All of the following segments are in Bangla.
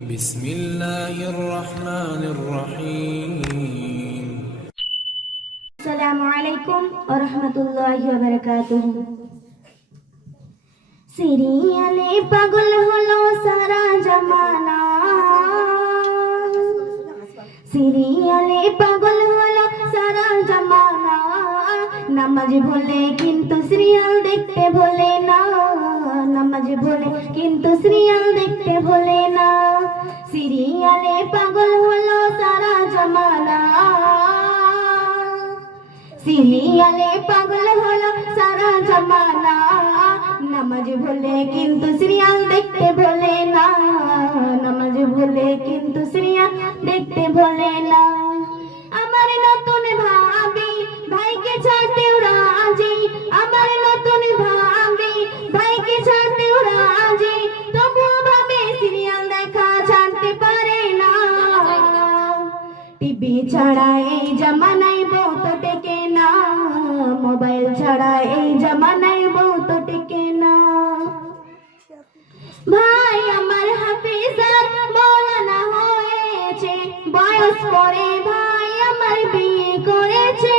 بسم الله الرحمن الرحيم السلام عليكم ورحمة الله وبركاته সিরিয়ালে পাগল হলো সারা জামানা সিরিয়ালে পাগল হলো সারা জামানা নামাজ ভোলে কিন্তু সিরিয়াল দেখতে ভোলে না নামাজ ভোলে কিন্তু সিরিয়াল দেখতে ভোলে না সিরিয়ালে পাগল হলো সারা জামানা সিরিয়ালে পাগল হলো সারা জামানা নামাজ ভোলে কিন্তু সিরিয়াল দেখতে ভোলে না নামাজ ভোলে কিন্তু সিরিয়াল দেখতে ভোলে না আমার নতুন ভাবি ভাইকে ছাড়তেও রাজি আমার নতুন ভাবি ভাইকে ছাড়তেও রাজি তবুও ভাবে সিরিয়াল দেখা ছাড়তে পারে না টিভি ছাড়া এই জামানায় বউ তো টেকে না মোবাইল ছাড়া এই জামানায় বউ তো টেকে না ভাই আমার হাফেজ আর মওলানা হয়েছে বয়স পরে ভাই আমার বিয়ে করেছে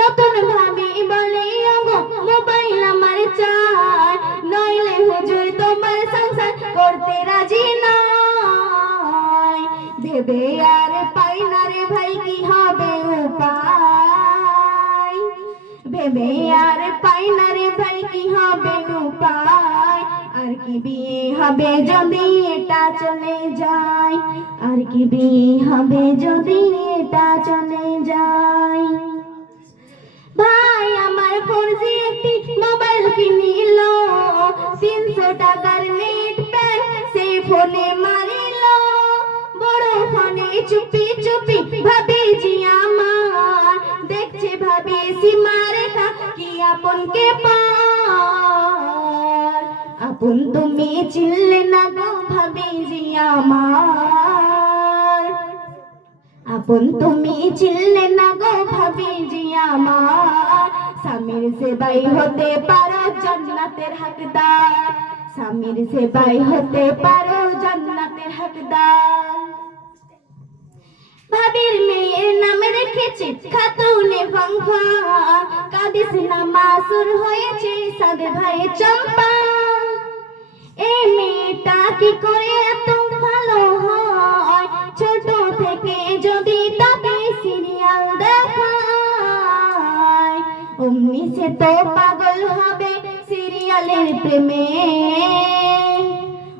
নতুন ভাবি বলে ওগো মোবাইল আমার চাই নইলে হুজুর তোমার সংসার করতে রাজি নয় ভেবে আর পাই না রে ভাই কি হবে উপায় ভেবে আর পাই না রে ভাই কি হবে উপায় আর কি বিয়ে হবে যদি এটা চলে যায় আর কি বিয়ে হবে যদি এটা চলে যায় ভাই আমার 4G একটি মোবাইল কিনিল 300 টাকার নেট প্যাক সে ফোনে মারিল বড় ফোনে চুপি চুপি ভাবি জি আমার দেখছে ভাবি সীমা রেখা কি আপনকে পার আপন তুমি চিনলে না গো ভাবি জি আমার আপন তুমি চিনলে না গো ভাবি জি আমার স্বামীর সেবাই হতে পারো জান্নাতের হকদার স্বামীর সেবাই হতে পারো জান্নাতের হকদার ভাবির মেয়ের নাম রেখেছে খাতুনে পাঙ্খা কাদিস নামাসুর হয়েছে সাদ ভাই চম্পা এই মেয়েটা কি করে এত ভালো হয় ছোট থেকে যদি তাকে সিরিয়াল দেখায় অমনি সে তো পাগল হবে সিরিয়ালের প্রেমে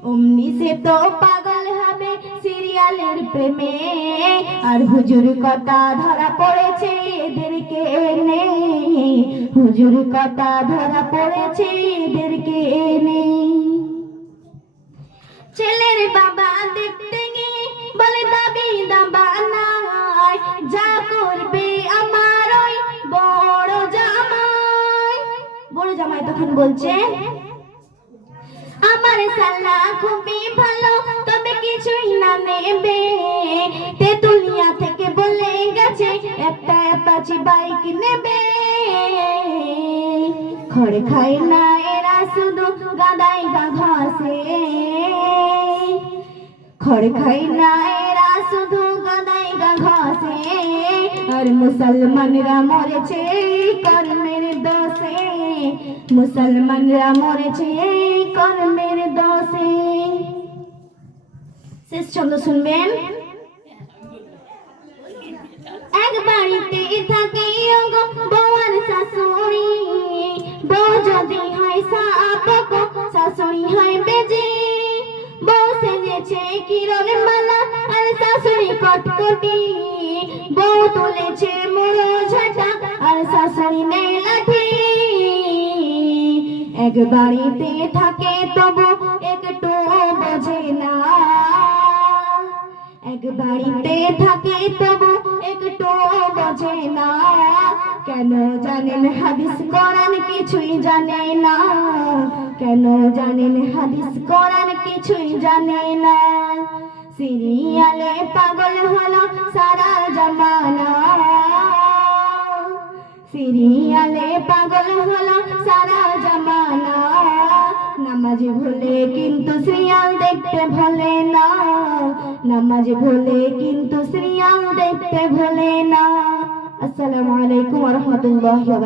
অমনি সে তো পাগল হবে সিরিয়ালের প্রেমে আর হুজুর কথা ধরা পড়েছে এদেরকে এনে হুজুর কথা ধরা পড়েছে এদেরকে এনে ছেলের বাবা দেখতে গিয়ে বলে দাবি দাবা নাই যা করবে আমার ওই বড় জামাই তখন বলছে আমার শালা খুবই ভালো তবে কিছুই না নেবে তেতুলিয়া থেকে বলে গেছে একটা অ্যাপাচি বাইক নেবে খড় খায় না এরা শুধু গাদাই গা ঘাসে খড় খায় না এরা শুধু গাদাই গা ঘাসে আর মুসলমানরা মরেছে কর্মের দোষে মুসলমানরা মরেছে কর্মের দোষে শেষ ছন্দ শুনবেন এক বাড়িতে থাকে বউ আর শাশুড়ি বউ যদি হয় সাপ শাশুড়ি হয় বেজি বউ সেজেছে কিরণ মালা আর শাশুড়ি কটকটি বউ তুলেছে মুড়ো ঝাঁটা আর শাশুড়ি নেই লাঠি এক বাড়িতে থাকে তবু একটু বোঝে না এক বাড়িতে থাকে তবু একটু বোঝে না কেন জানেন হাদিস কোরআন কিছুই জানে না কেন জানেন হাদিস কোরআন কিছুই জানে না সিরিয়ালে পাগল হলো সারা জামানা সিরিয়ালে পাগল হলো সারা জামানা নামাজ ভুলে কিন্তু সিরিয়াল দেখতে ভুলে না, নামাজ ভুলে কিন্তু সিরিয়াল দেখতে ভুলে না। আসসালামু আলাইকুম ওয়া রাহমাতুল্লাহি ওয়া বারাকাতুহু।